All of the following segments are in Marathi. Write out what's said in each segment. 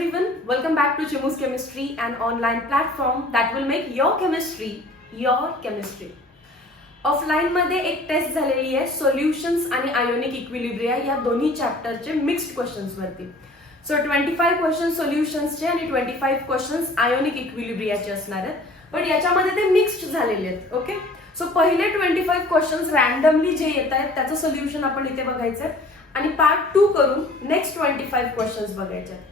everyone, welcome back to Chimu's Chemistry, an online platform that will make your chemistry your chemistry. Offline मध्ये एक टेस्ट झालेली आहे सोल्युशन्स आणि आयोनिक इक्विलिब्रिया या दोन्ही चॅप्टरचे मिक्स्ड क्वेश्चन्स वरती. सो 25 क्वेश्चन सोल्युशन्सचे आणि 25 क्वेश्चन्स आयोनिक इक्विलिब्रियाचे असणार आहेत, पण याच्यामध्ये ते मिक्स्ड झालेले आहेत. ओके, सो पहिले 25 क्वेश्चन्स रॅन्डमली जे येत आहेत त्याचं सोल्युशन आपण इथे बघायचं आहे आणि पार्ट 2 करून नेक्स्ट 25 क्वेश्चन्स बघायचे आहेत.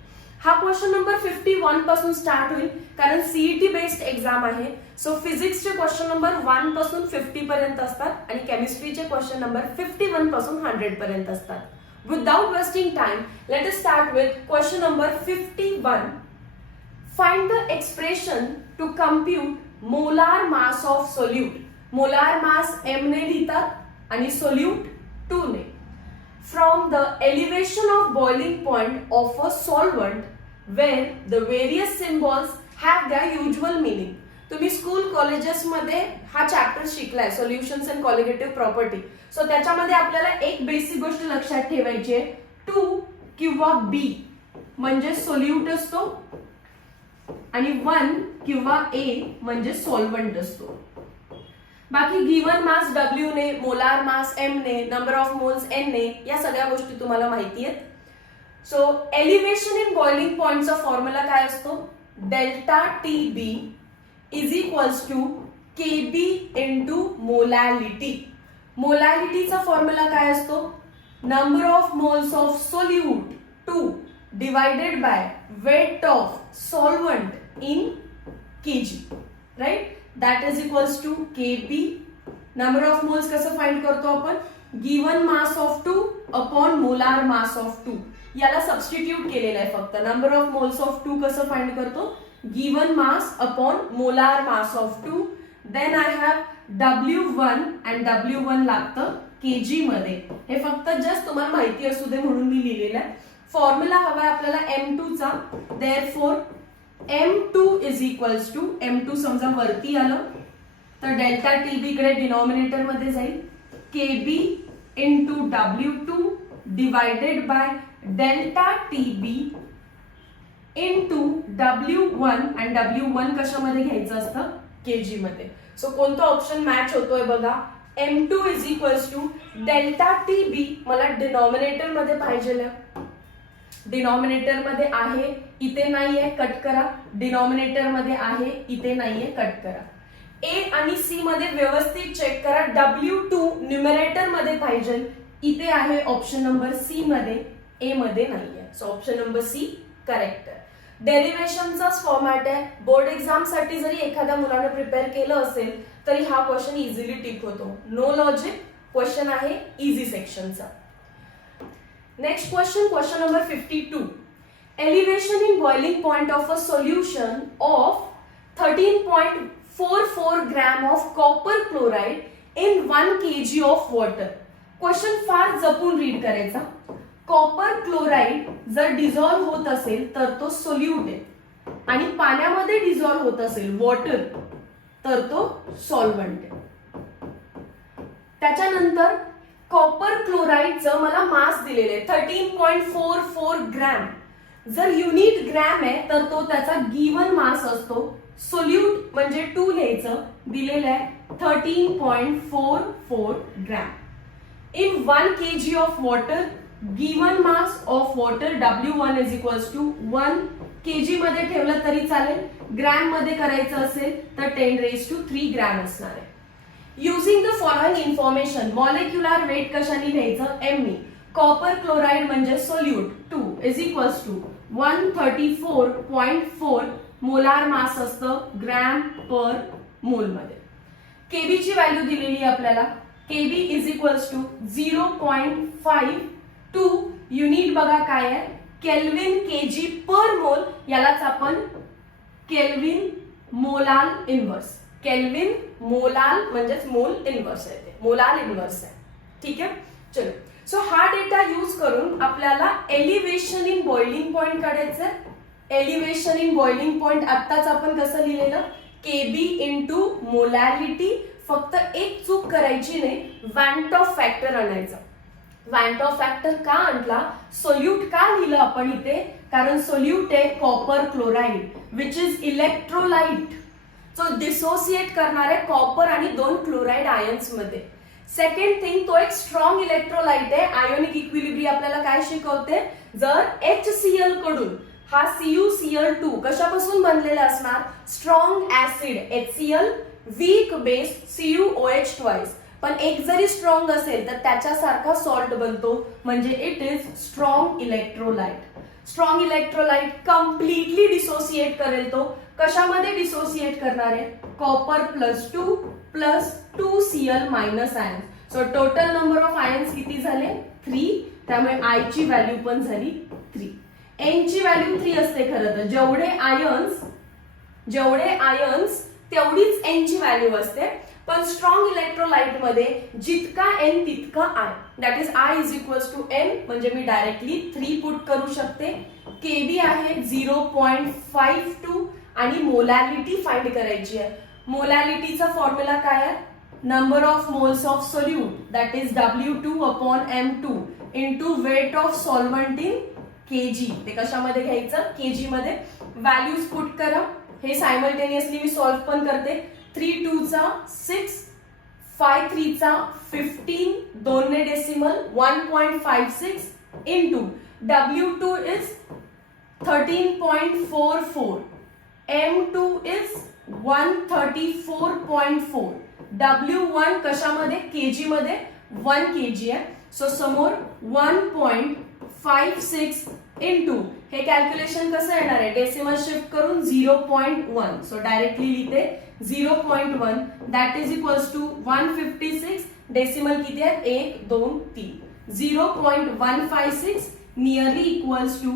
हा क्वेश्चन नंबर 51 पासून स्टार्ट होईल कारण सीईटी बेस्ड एक्झाम आहे. सो फिजिक्सचे क्वेश्चन नंबर 1 पासून 50 पर्यंत असतात आणि केमिस्ट्रीचे क्वेश्चन नंबर 51 पासून 100 पर्यंत असतात. Without wasting time, let us start with question number 51. Find the expression to compute molar mass of solute. Molar mass m ने लिहितात आणि सोल्यूट 2 ने. From the elevation of boiling point of a solvent where the various symbols have their usual meaning. तुम्ही स्कूल कॉलेजेस मध्ये हा चॅप्टर शिकलाय solutions and colligative property. So त्याच्यामध्ये आपल्याला एक बेसिक गोष्ट लक्षात ठेवायची आहे, 2 किंवा b म्हणजे सोल्यूट असतो आणि 1 किंवा a म्हणजे सॉल्व्हंट असतो. बाकी गिवन मास W ने, मोलार मास M ने, नंबर ऑफ मोल्स N ने, या सगळ्या गोष्टी तुम्हाला माहिती आहेत. सो एलिव्हेशन इन बॉइलिंग पॉइंटचा फॉर्म्युला काय असतो? Delta TB is equals to KB into molality. मोलॅलिटीचा फॉर्म्युला काय असतो? Number of moles of solute 2 divided by weight of solvent in kg, right? That is equals to Kb. Number of moles कसं फाइंड करतो आपण? Given mass of 2 upon molar mass of 2. याला सबस्टिट्यूट केलेलं आहे फक्त. नंबर ऑफ मोल्स ऑफ 2 कसं फाइंड करतो? Given mass upon molar mass of 2. Then I have W1 and W1 लागतं kg मध्ये. हे फक्त जस्ट तुम्हाला माहिती असू दे म्हणून मी लिहिलेलं आहे. फॉर्म्युला हवाय आपल्याला M2 चा. Therefore M2 is equals to, M2 समजा वरती आलं तर डेल्टा TB कडे डिनॉमिनेटर मध्ये जाईल, KB into W2 divided by delta TB into W1 आणि W1 कशामध्ये घ्यायचं असतं? kg मध्ये. सो कोणता ऑप्शन मॅच होतोय बघा? M2 is equals to delta TB मला डिनॉमिनेटर मध्ये पाहिजे. डिनॉमिनेटर मध्ये आहे, इथे नाहीये, कट करा. डिनॉमिनेटर मध्ये आहे, इथे नाहीये, कट करा. ए आणि सी मध्ये व्यवस्थित चेक करा. W2 न्यूमरेटर मध्ये पाहिजे, इथे आहे ऑप्शन नंबर सी मध्ये, ए मध्ये नाहीये. So option number C correct आहे. डेरिव्हेशनचाच फॉर्मॅट आहे. बोर्ड एक्झाम साठी जरी एखाद्या मुलाने प्रिपेअर केलं असेल तरी हा क्वेश्चन इझिली टिक होतो. नो लॉजिक क्वेश्चन आहे, इझी सेक्शनचा. Next question, question number 52. Elevation in boiling point of a solution of 13.44 gram of copper chloride in 1 kg of water. Question फार जपून रीड करायचा. कॉपर क्लोराइड जर डिझॉल्व होत असेल तर तो सोल्यूट आहे आणि पाण्यामध्ये डिझॉल्व होत असेल वॉटर तर तो सॉल्व्हंट आहे. त्याच्यानंतर कॉपर क्लोराइडचं मला मास दिलेलं आहे 13.44 ग्रॅम. जर युनिट ग्रॅम आहे तर तो त्याचा गिवन मास असतो. सोल्यूट म्हणजे 2 लिहायचं, दिलेलं आहे 13.44 ग्रॅम. In 1 kg of water, given mass of water W1 is equals to 1 kg मध्ये ठेवलं तरी चालेल. ग्रॅम मध्ये करायचं असेल तर 10⁻³ ग्रॅम असणार आहे. Using the following information, molecular weight कशाने लिहायचं? m ने. कॉपर क्लोराइड म्हणजे solute 2 is equals to 134.4 molar mass असतं ग्रॅम पर मोल मध्ये. केबी ची व्हॅल्यू दिलेली आहे आपल्याला. KB is equals to 0.52. Unit बघा काय आहे? Kelvin kg per mole. यालाच आपण kelvin molal inverse. Kelvin molal म्हणजेच मोल इन्व्हर्स आहे, ते मोलाल इन्व्हर्स आहे. ठीक आहे, चलो. सो हा डेटा यूज करून आपल्याला एलिव्हेशन इन बॉइलिंग पॉइंट काढायचं. एलिव्हेशन इन बॉइलिंग पॉइंट आत्ताच आपण कसं लिहिलेलं? KB into molality. फक्त एक चूक करायची नाही, वॅन्ट ऑफ फॅक्टर आणायचा. वॅन फॅक्टर का आणला, सोल्यूट का लिहिलं आपण इथे, कारण सोल्यूट आहे copper chloride which is electrolyte, जो डिसोसिएट करणार आहे कॉपर आणि 2 क्लोराईड आयन्स मध्ये. सेकंड थिंग, तो एक स्ट्रॉंग इलेक्ट्रोलाइट आहे. आयोनिक इक्विलिब्रियम आपल्याला काय शिकवते, जर HCl कडून हा CuCl2 कशापासून बनलेला असणार, strong acid HCl, weak base CuOH twice. पण एक जरी स्ट्रॉंग असेल तर त्याच्यासारखा सॉल्ट बनतो, म्हणजे it is strong electrolyte. Strong electrolyte completely dissociate करेल. तो कशामध्ये डिसोसिएट करणार आहे, copper +2 + 2Cl- ions. So total number of ions किती झाले, 3. त्यामुळे आय ची व्हॅल्यू पण झाली 3. एन ची व्हॅल्यू 3 असते खरं तर. जेवढे आयन्स तेवढीच एन ची व्हॅल्यू असते. पण स्ट्रॉंग इलेक्ट्रोलाइट मध्ये जितका एन तितका I, that is I is equals to N. म्हणजे मी डायरेक्टली 3 पुट करू शकते. केबी आहे 0.52 आणि मोलॅरिटी फाइंड करायची आहे. मोलॅरिटीचा फॉर्म्युला काय आहे, number of moles of solute that is W2/M2 into weight of solvent in kg. ते कशामध्ये घ्यायचं, केजी मध्ये. व्हॅल्यूज पुट करा. हे सायमल्टेनियसली मी सॉल्व्ह पण करते. 3 2 चा 6, 5 3 चा 15, 2 ने decimal 1.56 into W2 is 13.44, M2 is 134.4, W1 कशामध्ये, केजी मध्ये 1 kg आहे. सो समोर 1.56 इंटू, हे कॅल्क्युलेशन कसं येणार आहे, डेसिमल शिफ्ट करून 0.1. सो डायरेक्टली लिहिते 0.1 that is equals to 156. Decimal किती आहे, 1 2 3. 0.156 nearly equals to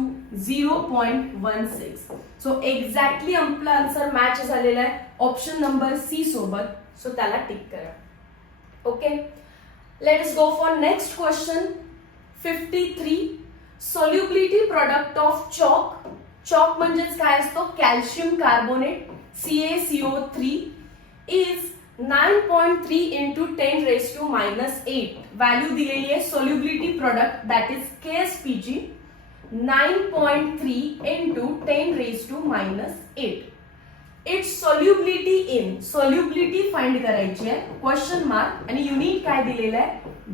0.16. So exactly आपला आन्सर मॅच झालेला आहे ऑप्शन नंबर सी सोबत. सो त्याला टिक करा. Okay, let's go for next question. 53. Solubility product of chalk. Chalk म्हणजेच काय असतो, calcium carbonate CaCO3 is 9.3 into 10⁻⁻8. Value दिलेली आहे solubility product that is KSPG 9.3 into 10⁻⁸. Its solubility in, solubility find करायची आहे, क्वेश्चन मार्क. आणि युनिट काय दिलेलं आहे,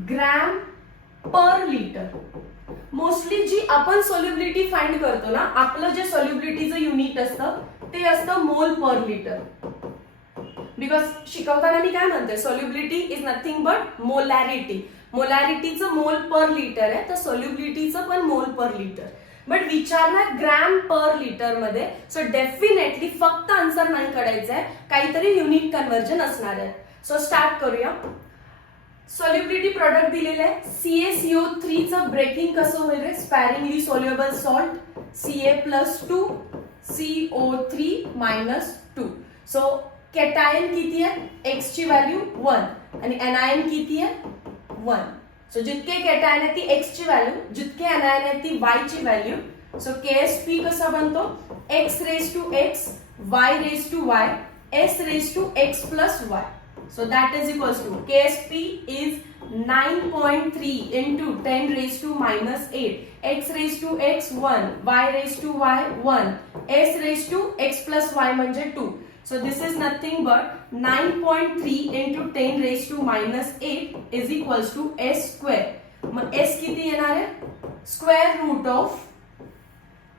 ग्रॅम पर लिटर. मोस्टली जी आपण सोल्युबिलिटी फाइंड करतो ना, आपलं जे सोल्युबिलिटीचं युनिट असतं ते असतं मोल पर लिटर. बिकॉज शिकवताना मी काय म्हणते, solubility is nothing but molarity. मोलॅरिटीचं मोल पर लिटर आहे, तर सोल्युबिलिटीचं पण मोल पर लिटर. बट विचारणार ग्रॅम पर लिटर मध्ये. सो डेफिनेटली फक्त आन्सर नाही काढायचं आहे, काहीतरी युनिट कन्व्हर्जन असणार आहे. सो स्टार्ट करूया. सोल्युबिलिटी प्रोडक्ट दिलेलं आहे. CaCO3 चं ब्रेकिंग कसं होईल, sparingly soluble salt Ca+2 CO3 -2. So cation किती आहे, X ची व्हॅल्यू 1 आणि एनायन किती आहे 1. सो जितके कॅटायन आहे ती X ची व्हॅल्यू, जितके एनायन आहे ती Y ची व्हॅल्यू. सो KSP कसा बनतो, X⁻⁴, Y⁻⁴, S⁻X+Y. So that is equals to KSP is 9.3 into 10⁻⁸, X⁻X 1, Y⁻Y 1, S⁻X+Y म्हणजे 2. So this is nothing but 9.3 into 10⁻⁸ is equals to S square. मग S किती येणार आहे, square root of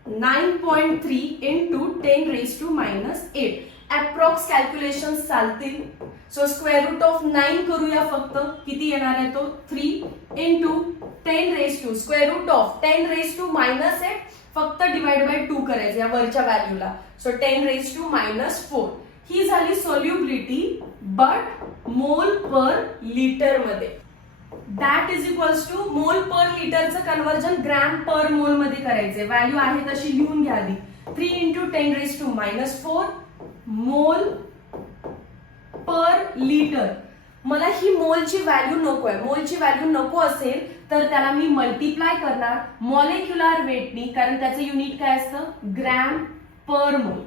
9.3 into 10⁻⁸. Approx calculation चालतील. सो स्क्वेअर रूट ऑफ 9 करूया फक्त, किती येणार आहे तो 3 इंटू 10⁻, स्क्वेअर रूट ऑफ 10⁻⁻8 फक्त डिवाइड बाय 2 करायचं या वरच्या व्हॅल्यूला. सो 10⁻⁻4 ही झाली सोल्युबिलिटी बट मोल पर लिटर मध्ये. दॅट इज इक्वल्स टू मोल पर लिटरचं कन्व्हर्जन ग्रॅम पर मोल मध्ये करायचंय. व्हॅल्यू आहे तशी लिहून घ्या आधी. 3 इंटू 10⁻⁻4 मोल पर लिटर. मला ही मोलची व्हॅल्यू नको आहे. मोलची व्हॅल्यू नको असेल तर त्याला मी मल्टिप्लाय करणार मॉलिक्युलर वेटनी, कारण त्याचं युनिट काय असतं, ग्रॅम पर मोल.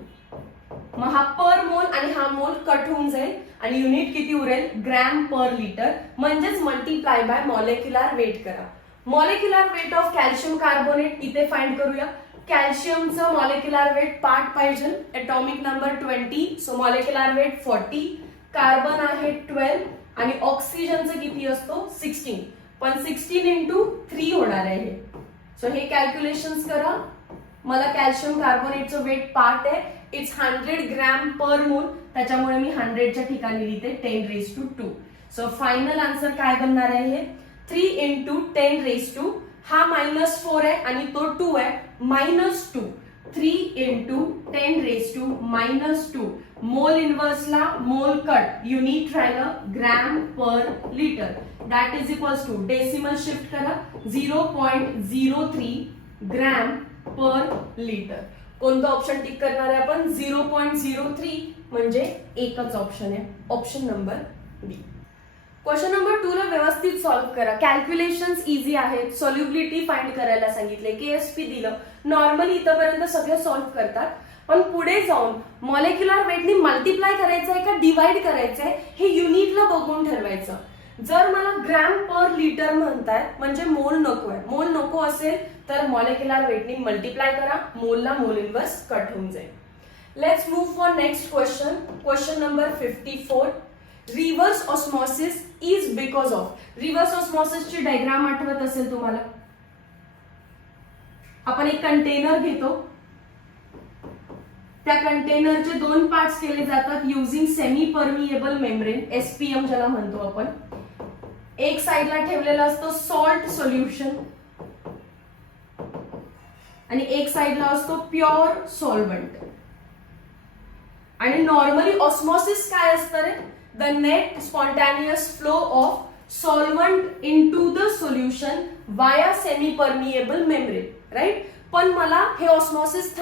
मग हा पर मोल आणि हा मोल कट होऊन जाईल आणि युनिट किती उरेल, ग्रॅम पर लिटर. म्हणजेच मल्टिप्लाय बाय मॉलिक्युलर वेट करा. Molecular weight of calcium carbonate इथे फाइंड करूया. कॅल्शियमचं मॉलिक्युलर वेट पार्ट पाहिजे, atomic number 20, so molecular weight 40, carbon आहे 12 आणि ऑक्सिजनचं किती असतो 16, पण 16 इंटू 3 होणार आहे हे. सो हे कॅल्क्युलेशन्स करा. मला कॅल्शियम कार्बोनेटचं वेट पार्ट आहे, इट्स 100 ग्रॅम पर मोल, त्याच्यामुळे मी 100च्या ठिकाणी लिहिते 10⁻². सो फायनल आन्सर काय बनणार आहे हे 3 इंटू 10⁻², हा -4 आहे आणि तो 2 आहे, -2. 3 इंटू 10⁻². मोल इनवर्सला मोल कट युनिट राहिलं gram per litre, that is equals to decimal shift करा 0.03 ग्रॅम पर लिटर. कोणतं ऑप्शन टिक करणार आहे आपण 0.03, म्हणजे एकच ऑप्शन आहे, option number B. Question number 2 ला व्यवस्थित सॉल्व्ह करा. कॅल्क्युलेशन्स इझी आहेत, सॉल्युबिलिटी फाइंड करायला सांगितले, केएसपी दिलं. नॉर्मली इथपर्यंत सगळे सॉल्व्ह करतात, पण पुढे जाऊन मॉलिक्युलर वेटनी मल्टिप्लाय करायचं आहे का डिवाइड करायचं आहे हे युनिटला बघून ठरवायचं. जर मला ग्रॅम पर लिटर म्हणतायत म्हणजे मोल नको आहे, मोल नको असेल तर मॉलिक्युलर वेटनी मल्टिप्लाय करा, मोलला मोल इनवर्स कट होऊन जाईल. Let's move for next question. Question number 54. Reverse osmosis is because of. Reverse ऑस्मॉसिसची डायग्राम आठवत असेल तुम्हाला. आपण एक कंटेनर घेतो, त्या कंटेनरचे 2 पार्ट्स केले जातात using semi permeable membrane, SPM ज्याला म्हणतो आपण. एक साइडला ठेवलेलं असतं सॉल्ट सोल्युशन आणि एक साइडला असतो प्युअर सॉल्व्हंट. आणि नॉर्मली ऑस्मॉसिस काय असतं रे, the net spontaneous flow of solvent into the solution via semi permeable membrane, right. पण मला हे ऑस्मॉसिस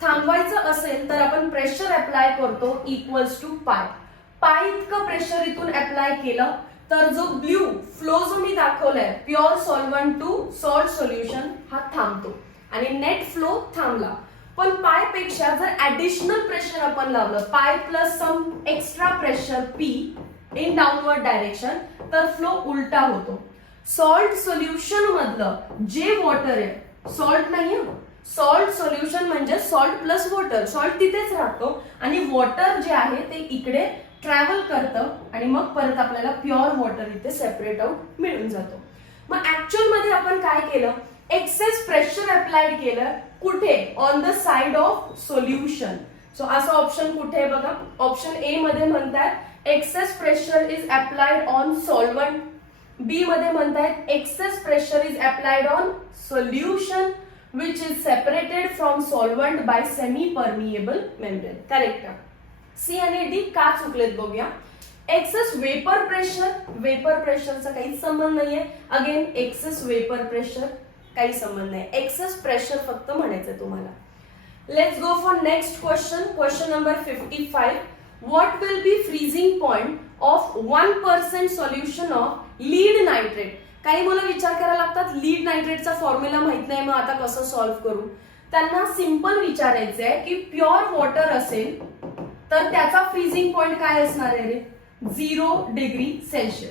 थांबवायचं असेल तर आपण प्रेशर अप्लाय करतो इक्वल्स टू पाय इतकं प्रेशर इथून अप्लाय केलं तर जो ब्ल्यू फ्लो जो मी दाखवलाय pure solvent to salt solution हा थांबतो आणि नेट फ्लो थांबला. पण पाय पेक्षा जर ऍडिशनल प्रेशर आपण लावलं, pi plus some extra pressure P in downward direction, तर फ्लो उलटा होतो. सॉल्ट सोल्युशन मधलं जे वॉटर आहे, सॉल्ट नाहीये, सॉल्ट सोल्युशन म्हणजे सॉल्ट प्लस वॉटर, सॉल्ट तिथेच राहतो आणि वॉटर जे आहे ते इकडे ट्रॅव्हल करतं आणि मग परत आपल्याला प्युअर वॉटर इथे सेपरेट आउट मिळून जातो. मग ऍक्च्युअल मध्ये आपण काय केलं, एक्सेस प्रेशर अप्लाइड केलं कुठे, on the side of solution. So असं ऑप्शन कुठे आहे बघा, ऑप्शन ए मध्ये म्हणतात excess pressure is applied on solvent, B मध्ये म्हणतात excess pressure is applied on solution which is separated from solvent by semi-permeable membrane. Correct आहे. सी आणि डी का चुकलेत बघूया. एक्सेस वेपर प्रेशरचा काही संबंध नाहीये. अगेन एक्सेस वेपर प्रेशर काही संबंध नाही, एक्सेस प्रेशर फक्त म्हणायचं तुम्हाला. Let's go for next question. Question number 55. What will be freezing point of 1% solution of lead nitrate. काही मुलं विचार करायला लागतात लीड नायट्रेटचा फॉर्म्युला माहित नाही, मग आता कसं सॉल्व्ह करू. त्यांना सिंपल विचारायचं आहे की प्युअर वॉटर असेल तर त्याचा फ्रीजिंग पॉइंट काय असणार आहे रे, 0°C,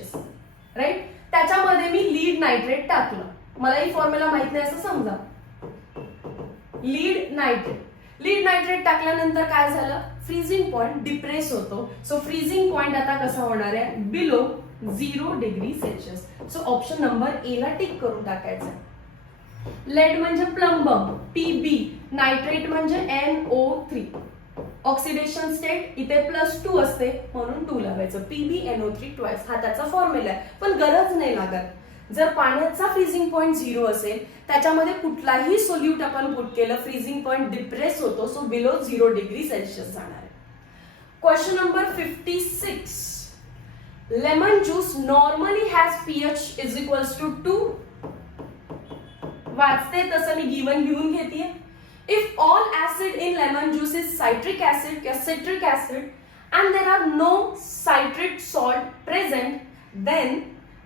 राईट. त्याच्यामध्ये मी लीड नायट्रेट टाकलं, मला ही फॉर्म्युला माहित नाही असं समजा. लीड नायट्रेट टाकल्यानंतर काय झालं, फ्रीजिंग पॉइंट डिप्रेस होतो. सो फ्रीजिंग पॉइंट आता कसा होणार आहे, below 0°C. So option number ए ला टिक करून टाकायचं. लेड म्हणजे प्लंबम, PB. नायट्रेट म्हणजे NO3. ऑक्सिडेशन स्टेट इथे +2 असते म्हणून 2 लावायचं, PbNO3 ट्वाइस. हा त्याचा फॉर्म्युला आहे, पण गरज नाही लागत. जर पाण्याचा फ्रीजिंग पॉइंट 0 असेल, त्याच्यामध्ये कुठलाही सोल्यूट आपण पुट केलं, फ्रीजिंग पॉइंट डिप्रेस होतो, सो बिलो 0°C जाणार आहे. Question number 56. Lemon juice normally has pH is equals to 2. वाचते तसं मी गिवन घेऊन घेते. If all acid in lemon juice is citric acid या citric acid and there are no citric salt present, then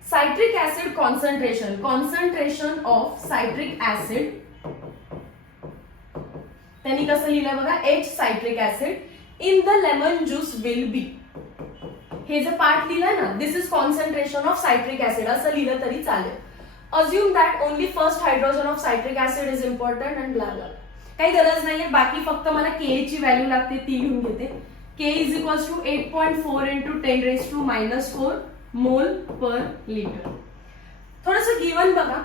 citric acid concentration of citric acid, त्यांनी कसं लिहिलं बघा, H citric acid in the lemon juice will be. हे जे पार्ट लिहिलंय ना, this is concentration of citric acid असं लिहिलं तरी चालेल. Assume that only first hydrogen of citric acid is important and blah blah. काही गरज नाहीये, बाकी फक्त मला के ची व्हॅल्यू लागते ती लिहून घेते. के इज इक्वल्स टू 8.4 इंटू 10⁻⁻⁴ मोल पर लिटर. थोडस गिवन बघा.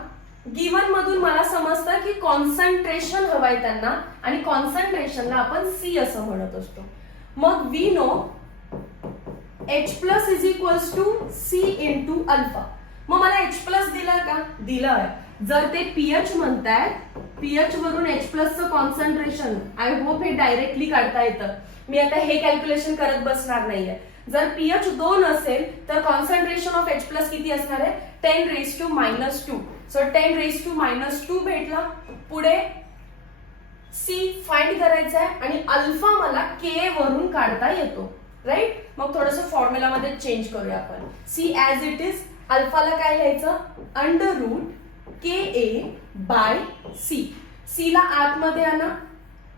गिवन मधून मला समजतं की कॉन्सन्ट्रेशन हवंय त्यांना आणि कॉन्सन्ट्रेशनला आपण सी असं म्हणत असतो. मग we know H plus is equals to C into alpha. मग मला H प्लस दिला का? दिलंय. जर ते पीएच म्हणतायत, पीएच वरून H प्लसचं कॉन्सन्ट्रेशन, आय होप हे डायरेक्टली काढता येतं. मी आता हे कॅल्क्युलेशन करत बसणार नाहीये. जर पीएच 2 असेल तर कॉन्सन्ट्रेशन ऑफ H प्लस किती असणार आहे? 10⁻². सो 10⁻² भेटला. पुढे सी फाइंड करायचा आहे आणि अल्फा मला के वरून काढता येतो, राईट. मग थोडस फॉर्म्युला मध्ये चेंज करूया आपण. See as it is. अल्फाला काय लिहायचं? √KA/C. सी ला आतमध्ये आणा.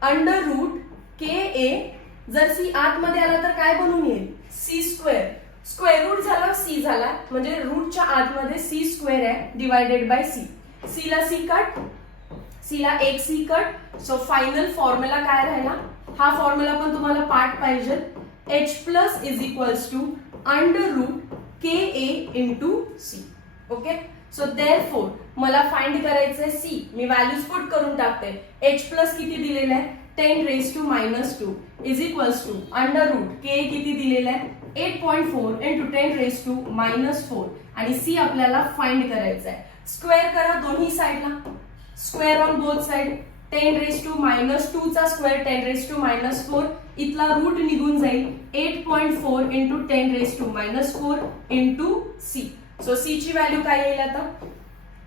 √KA. जर सी आतमध्ये आला तर काय बनून येईल? C². स्क्वेअर रूट झाला सी झाला, म्हणजे रूटच्या आतमध्ये C² आहे डिवायडेड बाय सी. सी ला सी कट, सी ला एक C cut. So final formula काय राहिला? हा फॉर्म्युला पण तुम्हाला पाठ पाहिजे. H plus is equals to √KA into C. Okay. So therefore मला फाइंड करायचंय सी. मी व्हॅल्यूज पुट करून टाकते. H प्लस किती दिलेलं आहे? 10⁻² इज इक्वल्स टू √K किती दिलेलं आहे? 8.4 इंटू 10⁻⁻⁴. आणि सी आपल्याला फाइंड करायचं आहे. स्क्वेअर करा दोन्ही साइडला. Square on both side. 10⁻² चा स्क्वेअर 10⁻⁻⁴. इथला रूट निघून जाईल. 8.4 into 10⁻⁻⁴ into C. So C ची व्हॅल्यू काय येईल आता?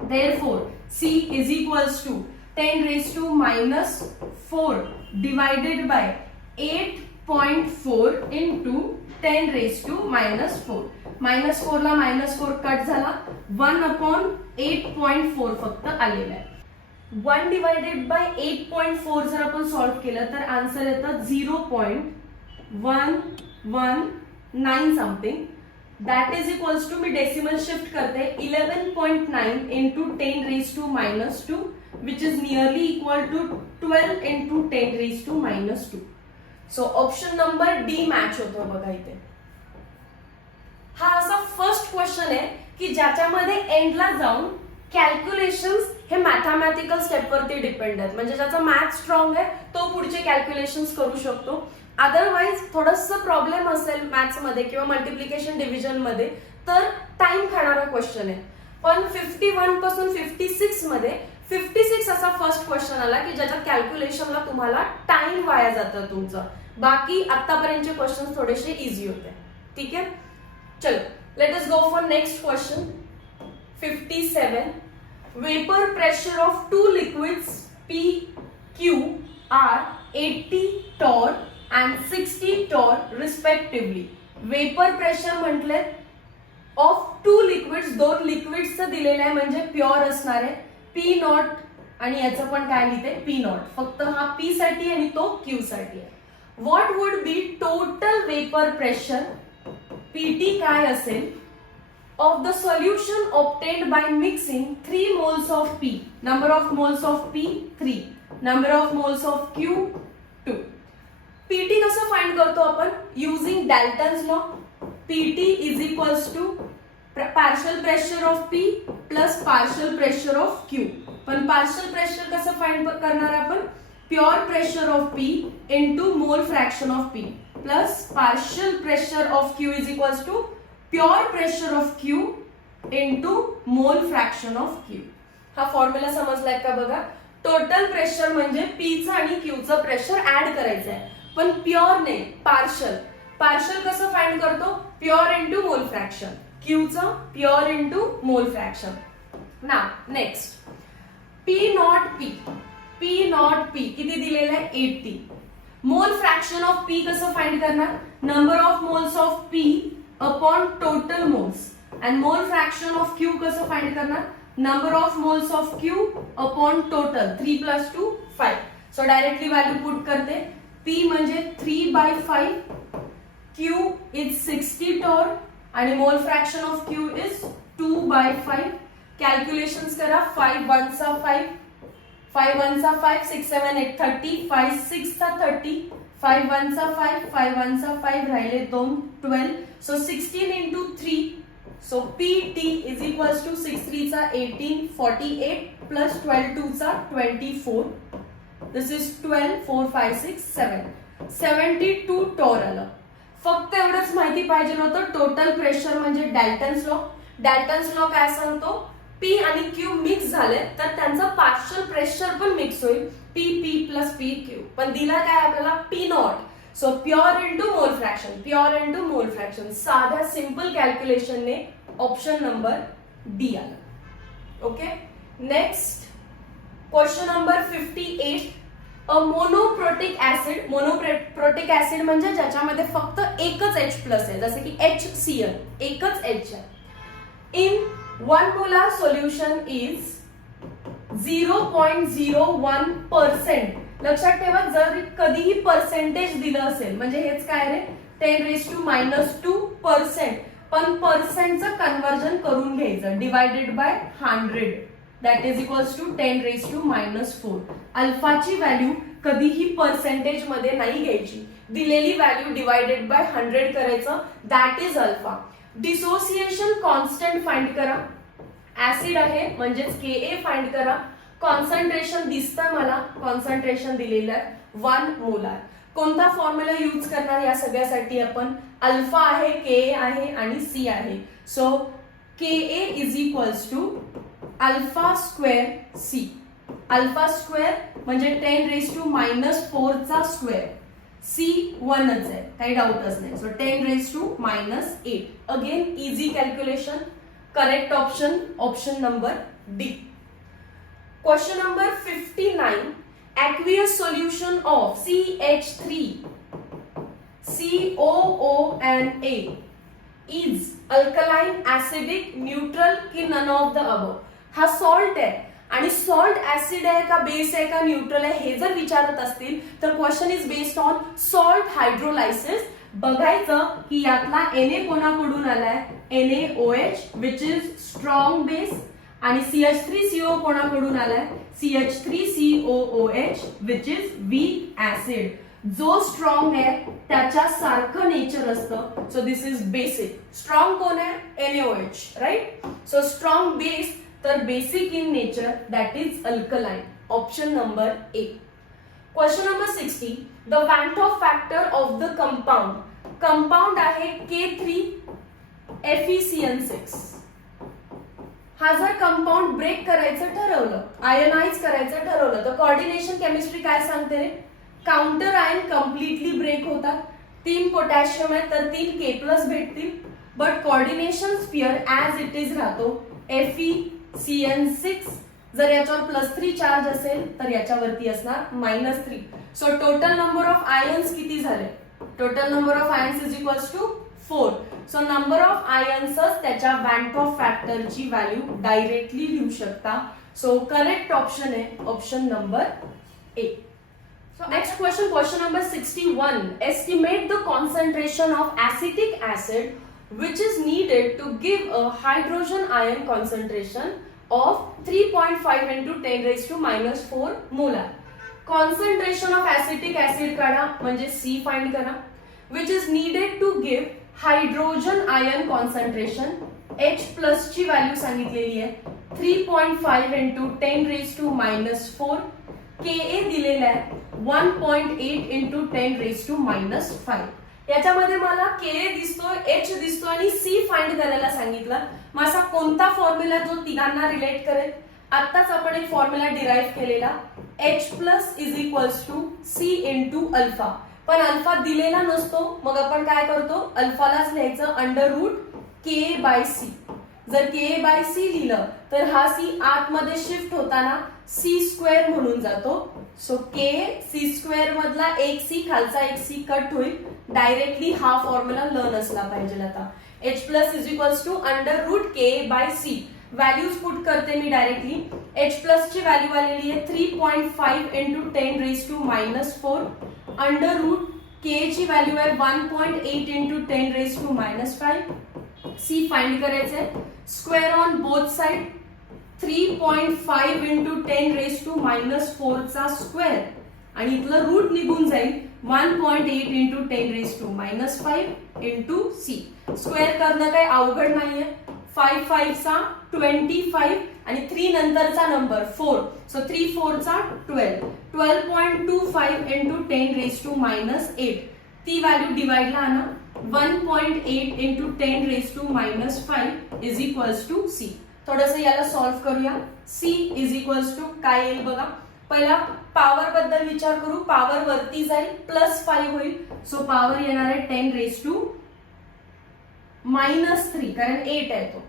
Therefore C is equals to 10⁻⁴ divided by 8.4 into 10⁻⁻⁴. -4 ला -4 कट झाला. 1/8.4 फक्त आलेला आहे. 1 डिवायडेड बाय 8.4 जर आपण सॉल्व्ह केलं तर आन्सर येतं 0.119 something. That is equals to, मी डेसिमल शिफ्ट करते, 11.9 into 10⁻², which is nearly equal to 12 into 10⁻². So option number D match होतो बघा इथे. हा असा फर्स्ट क्वेश्चन आहे की ज्याच्यामध्ये एंडला जाऊन कॅल्क्युलेशन्स हे मॅथमॅटिकल स्टेपवरती डिपेंड आहेत. म्हणजे ज्याचा मॅथ स्ट्रॉंग आहे तो पुढचे कॅल्क्युलेशन्स करू शकतो. अदरवाईज थोडस प्रॉब्लेम असेल मॅथ्स मध्ये किंवा मल्टिप्लिकेशन डिव्हिजन मध्ये तर टाइम खाणारा क्वेश्चन आहे. पण 51 पासून 56 मध्ये 56 असा फर्स्ट क्वेश्चन आला की ज्याच्या कॅल्क्युलेशनला तुम्हाला टाइम वाया जातं तुमचं. बाकी आतापर्यंतचे क्वेश्चन थोडेसे इझी होते. ठीक आहे. चलो let us go for next question. 57. Vapor pressure of two liquids P, Q are 80 torr and 60 torr respectively. Vapor pressure म्हटले of two liquids, दोन लिक्विड्सचं दिलेलं आहे म्हणजे प्युअर असणार आहे. P0 आणि याचं पण काय लिहिते? P0. फक्त हा P साठी आणि तो Q साठी आहे. What would be total vapor pressure? PT काय असेल? Of the solution obtained by mixing 3 moles of P. Number of moles of P 3. Number of moles of Q 2. PT कसं फाइंड करतो आपण? Using Dalton's law. PT is equals to partial pressure of P plus partial pressure of Q. पण partial pressure कसं फाइंड करणार आपण? Pure pressure of P into mole fraction of P plus partial pressure of Q is equals to pure pressure of Q into mole fraction of Q. हा फॉर्म्युला समजलाय का बघा? टोटल प्रेशर म्हणजे P चं आणि Q चं प्रेशर ऍड करायचं आहे. पण प्युअर नाही, पार्शल. पार्शल कसं फाइंड करतो? प्युअर इंटू मोल फ्रॅक्शन. Q चं प्युअर इंटू मोल फ्रॅक्शन. ना नेक्स्ट P0P. P0P किती दिलेलं आहे? 80. मोल फ्रॅक्शन ऑफ P कसं फाइंड करणार? Number of moles of P upon total moles. And मोल फ्रॅक्शन ऑफ Q कसं फाइंड करणार? Number of moles of Q upon total. 3 + 2 5. So directly value put करते. P म्हणजे 3/5, Q इज 60 torr आणि मोल fraction of Q is 2/5. Calculations करा. 5 1 सा 5, 5 1 सा 5, 6 7 8 30, 5 6 सा 30, 5 1 सा 5, 5 1 सा 5 राहिले 2 12. So 16 into 3. So PT is equals to 6 3 चा 18 48 plus 12 2 चा 24. This is 12 4 5 6 7 72 टॉर आलं. फक्त एवढंच माहिती पाहिजे नव्हतं. टोटल प्रेशर म्हणजे डाल्टन्स लॉ. डाल्टन्स लॉ काय सांगतो, पी आणि क्यू मिक्स झाले तर त्यांचं पार्शियल प्रेशर पण मिक्स होईल, P P plus P Q. पण दिला काय आपल्याला, P not. So pure into मोल फ्रॅक्शन, प्युअर इंटू मोल फ्रॅक्शन. साध्या सिंपल कॅल्क्युलेशनने ऑप्शन नंबर डी आला. ओके. Next question number 58. अ मोनोप्रोटिक ऍसिड. मोनोप्रोटिक ऍसिड म्हणजे ज्याच्यामध्ये फक्त एकच H प्लस आहे, जसे की HCl, एकच H आहे. In 1 molar solution is 0.01%. लक्षात ठेवा, जर कधीही पर्सेंटेज दिलं असेल म्हणजे हेच काय रे, 10⁻²%. पण पर्सेंटचं कन्वर्जन करून घ्यायचं, divided by 100, that is equals to 10⁻⁴. अल्फाची व्हॅल्यू कधीही पर्सेंटेज मध्ये नाही घ्यायची, दिलेली व्हॅल्यू डिवायडेड बाय 100 करायचं, that is alpha. Dissociation constant find करा. ऍसिड आहे म्हणजेच Ka फाइंड करा. कॉन्सन्ट्रेशन दिसतंय मला, कॉन्सन्ट्रेशन दिलेलं आहे 1 मोलार. कोणता फॉर्म्युला यूज करणार या सगळ्यासाठी आपण, अल्फा आहे, Ka आहे आणि C आहे. So Ka is equals to alpha square C. Alpha square म्हणजे 10⁻⁴ चा स्क्वेअर. C 1च आहे, काही डाऊटच नाही. So 10⁻⁸. Again easy calculation. Correct option, option number D. Question number 59. aqueous solution of CH3 COONA is alkaline, acidic, neutral की none of the above. हा सॉल्ट आहे आणि सॉल्ट ऍसिड आहे का, बेस आहे का, न्यूट्रल आहे, हे जर विचारत असतील तर question is based on salt hydrolysis. बघायचं की यातला Na कोणाकडून आलाय, NaOH which is strong base, आणि CH3CO कोणाकडून आलाय, CH3COOH which is weak acid. जो स्ट्रॉंग आहे त्याच्या सारखं नेचर असतं. So this is basic. Strong कोण आहे, NaOH, right. So strong base तर basic in nature, that is alkaline. Option number A. Question number 60. The van't Hoff factor of the compound. Compound आहे K3FeCN6. हा जर कंपाऊंड ब्रेक करायचं ठरवलं, आयनाइज करायचं ठरवलं, तर कोऑर्डिनेशन केमिस्ट्री काय सांगते रे, काउंटर आयन कम्प्लिटली ब्रेक होतात. 3 पोटॅशियम आहे तर 3 K+ भेटतील. But coordination sphere as it is राहतो, FeCN6. जर याच्यावर +3 चार्ज असेल तर याच्यावरती असणार -3. So total number of ions किती झाले, total number of ions is equals to 4. So number of आयन्सच त्याच्या वॅन ऑफ फॅक्टरची व्हॅल्यू डायरेक्टली लिहू शकता. सो करेक्ट ऑप्शन आहे option number A. Next question, question number 61. Estimate the concentration of acetic acid which is needed to give a hydrogen ion concentration of 3.5 into 10⁻⁴ molar. Concentration of acetic acid काढा म्हणजे C फाइंड करा. which is needed to give hydrogen ion concentration. H+ ची व्हॅल्यू सांगितलेली आहे 3.5 into 10⁻⁴. Ka दिलेला आहे 1.8 into 10⁻⁵. याच्यामध्ये मला Ka दिसतोय, H दिसतो आणि C फाइंड करायला सांगितलं. मग असा कोणता फॉर्म्युला जो तिघांना रिलेट करेल, आत्ताच आपण एक फॉर्म्युला डिराईव्ह केलेला, H+ is equals to C into alpha. पण अल्फा दिलेला नसतो, मग आपण काय करतो, अल्फालाच लिहायचं √K/C. जर K/C लिहिलं तर हा C आतमध्ये शिफ्ट होताना C² म्हणून जातो. सो C² मधला एक C खालचा एक C कट होईल. डायरेक्टली हा फॉर्म्युला लर्न असला पाहिजे. आता H+ is equals to √K/C. Values put करते मी डायरेक्टली. H+ ची व्हॅल्यू आलेली आहे 3.5 into 10⁻⁴. √K ची व्हॅल्यू आहे 1.8 into 10⁻⁵. C फाइंड करायचंय. Square on both side 3.5 into 10 raise to minus 4 चा स्क्वेअर आणि इथलं रूट निघून जाईल 1.8 into 10 raise to minus 5 into C. स्क्वेअर करणं काही अवघड नाहीये. 5 5 चा 25 आणि 3 नंतरचा नंबर 4, सो 3 4 चा 12. 12.25 इंटू 10 रेस टू मायनस 8, ती व्हॅल्यू डिवाइडला आणा. 1.8 into 10 raise to minus 5 is equals to C. थोडंसं याला सॉल्व्ह करूया. सी इज इक्वल्स टू काय येईल बघा. पहिला पॉवर बद्दल विचार करू. पॉवर वरती जाईल +5 होईल, सो पॉवर येणार आहे 10 रेस टू -3 कारण 8 आहे तो.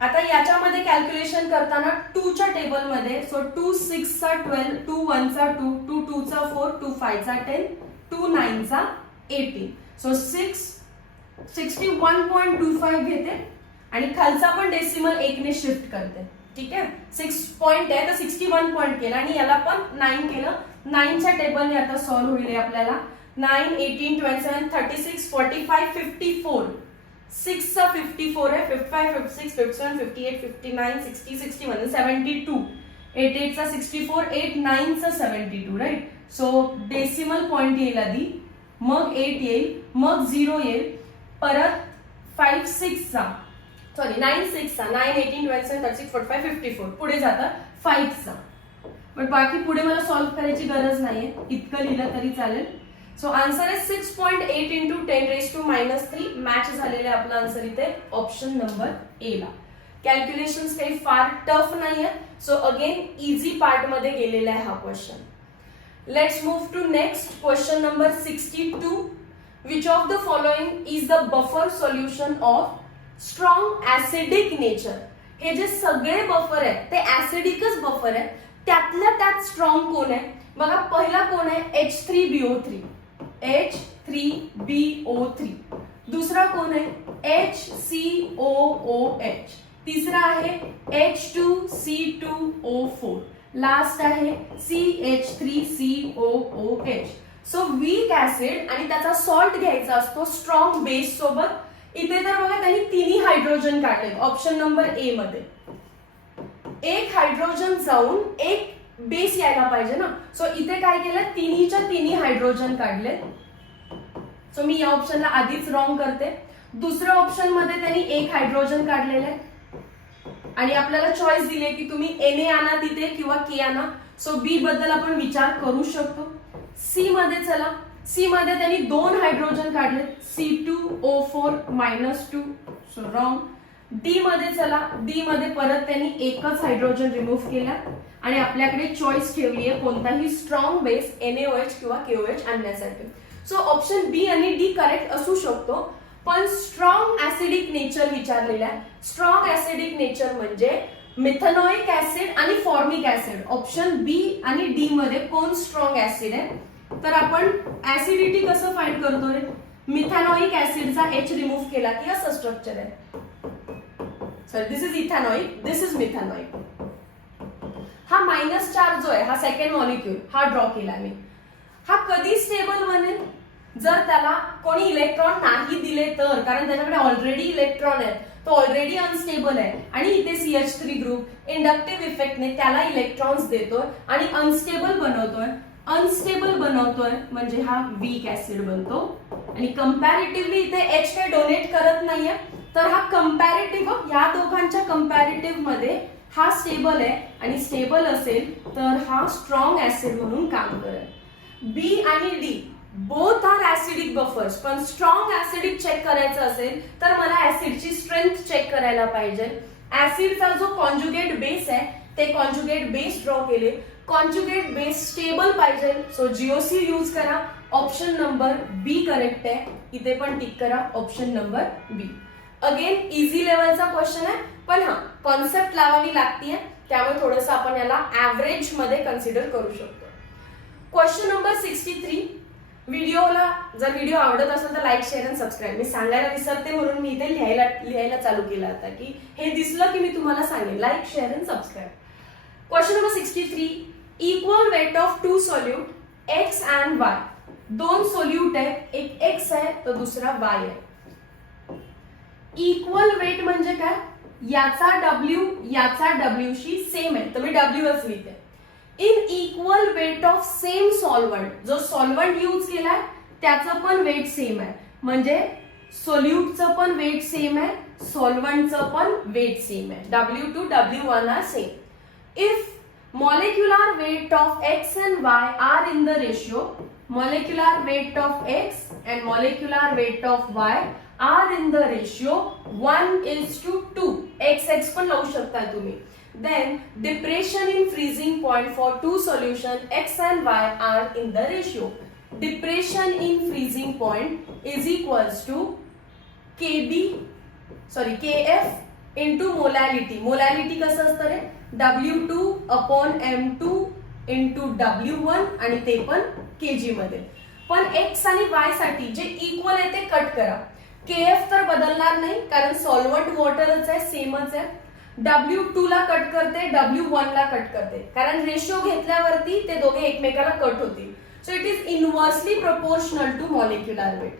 आता याच्यामध्ये कॅल्क्युलेशन करताना 2 च्या टेबलमध्ये, सो 2 6 चा 12, 2 1 चा 2, 2 2 चा 4, 2 5 चा 10, 2 9 चा 18, सो 61.25 घेते आणि खालचा पण डेसिमल 1 ने शिफ्ट करते. ठीक आहे, 6 पॉइंट आहे तर 61 पॉइंट केलं आणि याला पण 9 केलं. 9 च्या टेबलने आता सॉल्व्ह होईल आपल्याला. 9 18 27 36 45 54, 6 चा 54 आहे, 55 56 57 58 59 60 61 72, 8 8 चा 64, 8 9 चा 72, राईट. सो डेसिमल पॉइंट येईल आधी, मग 8 येईल, मग 0 येईल, परत 5 6 चा 9 6 चा 9 18 27 36 45 54 पुढे जातात 5 चा. बट बाकी पुढे मला सॉल्व्ह करायची गरज नाहीये, इतकं लिहिलं तरी चालेल. सो आन्सर आहे 6.8 इंटू 10 रेस टू -3. मॅच झालेले आपलं आन्सर इथे ऑप्शन नंबर ए ला. कॅल्क्युलेशन काही फार टफ नाहीये, सो अगेन इझी पार्ट मध्ये गेलेला आहे हा question. Let's move to next question number 62. Which of the following is the buffer solution of strong acidic nature. हे जे सगळे बफर आहेत ते ऍसिडिकच बफर आहेत, त्यातल्या त्यात स्ट्रॉंग कोण आहे बघा. पहिला कोण आहे H3BO3, H3BO3. दुसरा कोण आहे HCOOH. तिसरा आहे H2C2O4. लास्ट आहे CH3COOH. सो वीक ऍसिड आणि त्याचा सॉल्ट घ्यायचा असतो स्ट्रॉंग बेस सोबत. इथे तर बघा त्यांनी तिन्ही हायड्रोजन काढले ऑप्शन नंबर ए मध्ये. एक हायड्रोजन जाऊन एक बेस यायला पाहिजे ना, सो इथे काय केलं तिन्हीच्या तिन्ही हायड्रोजन काढले. सो मी या ऑप्शनला आधीच रॉंग करते. दुसऱ्या ऑप्शन मध्ये त्यांनी एक हायड्रोजन काढलेले आणि आपल्याला चॉईस दिले की तुम्ही Na आणा तिथे किंवा K आणा. सो बी बद्दल आपण विचार करू शकतो. सी मध्ये चला, सी मध्ये त्यांनी 2 हायड्रोजन काढले C2O4-2, सो रॉंग. डी मध्ये चला, डी मध्ये परत त्यांनी एकच हायड्रोजन रिमूव्ह केला आणि आपल्याकडे चॉईस ठेवली आहे कोणताही स्ट्रॉंग बेस NaOH किंवा KOH आणण्यासाठी. सो ऑप्शन बी आणि डी करेक्ट असू शकतो, पण स्ट्रॉंग ऍसिडिक नेचर विचारलेलं आहे. स्ट्रॉंग ऍसिडिक नेचर म्हणजे मिथेनॉइक ऍसिड आणि फॉर्मिक ऍसिड. ऑप्शन बी आणि डी मध्ये कोण स्ट्रॉंग ऍसिड आहे, तर आपण ऍसिडिटी कसं फाइंड करतोय. मिथेनॉइक ऍसिडचा H रिमूव्ह केला की असं स्ट्रक्चर आहे. Sorry, this is ethanoic, this is methanoic. हा -4 जो आहे हा सेकंड मॉलिक्यूल हा ड्रॉ केला मी. हा कधी स्टेबल बनेल जर त्याला कोणी इलेक्ट्रॉन नाही दिले तर, कारण त्याच्याकडे ऑलरेडी इलेक्ट्रॉन आहेत, तो ऑलरेडी अनस्टेबल आहे आणि इथे CH3 ग्रुप इंडक्टिव्ह इफेक्टने त्याला इलेक्ट्रॉन्स देतोय आणि अनस्टेबल बनवतोय. अनस्टेबल बनवतोय म्हणजे हा वीक ऍसिड बनतो आणि कंपॅरेटिव्हली इथे H काही डोनेट करत नाहीये, तर हा कंपॅरेटिव्ह या दोघांच्या कंपॅरेटिव्ह मध्ये हा स्टेबल आहे आणि स्टेबल असेल तर हा स्ट्रॉंग ऍसिड म्हणून काम करेल. बी आणि D both are acidic buffers, पण स्ट्रॉंग ऍसिडिक चेक करायचं असेल तर मला ऍसिडची स्ट्रेंथ चेक करायला पाहिजे. ऍसिडचा जो कॉन्जुगेट बेस आहे ते कॉन्जुगेट बेस ड्रॉ केले. कॉन्जुगेट बेस स्टेबल पाहिजे, सो GOC यूज करा. ऑप्शन नंबर बी करेक्ट आहे, इथे पण टिक करा ऑप्शन नंबर बी. अगेन इझी लेवलचा क्वेश्चन आहे, पण हा कॉन्सेप्ट लावावी लागतीये, त्यामुळे थोडंसं आपण याला ऍव्हरेज मध्ये कन्सिडर करू शकतो. Question number 63. व्हिडिओला जर व्हिडिओ आवडत असेल तर लाईक शेअर आणि सबस्क्राईब. मी सांगायला विसरते म्हणून मी इथे लिहायला चालू केलं आता की हे दिसलं की मी तुम्हाला सांगेन लाईक शेअर आणि subscribe. Question number 63. Equal weight of 2 solute X and Y. 2 solute आहे, एक X आहे तर दुसरा Y आहे. इक्वल वेट म्हणजे काय, याचा W शी सेम आहे, तर मी Wच लिहिते. In equal weight of same solvent, जो सॉल्व्हंट यूज केलाय त्याचं पण वेट सेम आहे, म्हणजे सोल्यूटचं पण वेट सेम आहे, सॉल्व्हंटचं पण वेट सेम आहे. W2 W1 are same. If molecular weight of X and Y are in the ratio, molecular weight of X and molecular weight of Y are in the ratio 1:2. X पण लावू शकता तुम्ही. Then depression in freezing point for two solution X and Y are in the ratio. Depression in freezing point is equals to KF into molality. Molality कसं असतं रे? W2 upon M2 into W1 आणि ते पण kg मध्ये. पण X आणि Y साठी जे इक्वल आहे ते कट करा. KF तर बदलणार नाही कारण सॉल्व्हंट वॉटरच आहे, सेमच आहे. W2 ला कट करते, W1 ला कट करते, कारण रेशो घेतल्यावरती ते दोघे एकमेकाला कट होतील. So it is inversely proportional to molecular weight.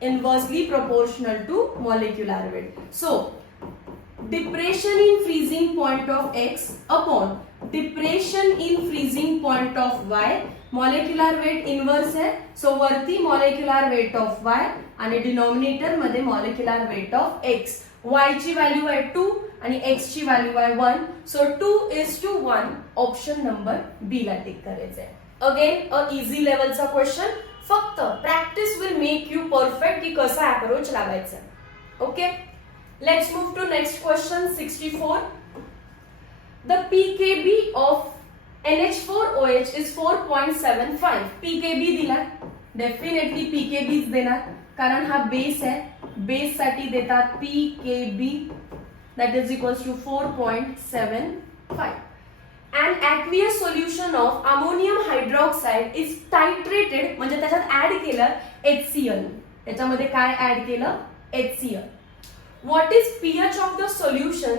Inversely proportional to molecular weight. So depression in freezing point of X upon depression in freezing point of Y, molecular weight inverse है, so वरती molecular weight of Y आणि denominator मध्ये molecular weight of X. Y ची व्हॅल्यू आहे 2 आणि X ची व्हॅल्यू आहे 1, so 2:1 ऑप्शन नंबर बी ला टिक करायचं आहे. अगेन अ इझी लेवलचा क्वेश्चन, फक्त practice will make you perfect की कसा अप्रोच लावायचा. Okay, let's move to next question 64. The pKb of NH4OH is 4.75. pKb दिला, डेफिनेटली pKb देणार कारण हा बेस आहे, बेस साठी देतात pKb that is equals to 4.75. An aqueous solution of ammonium hydroxide is titrated, म्हणजे त्याच्यात ऍड केलं HCl. त्याच्यामध्ये काय ऍड केलं? HCl. What is pH of the solution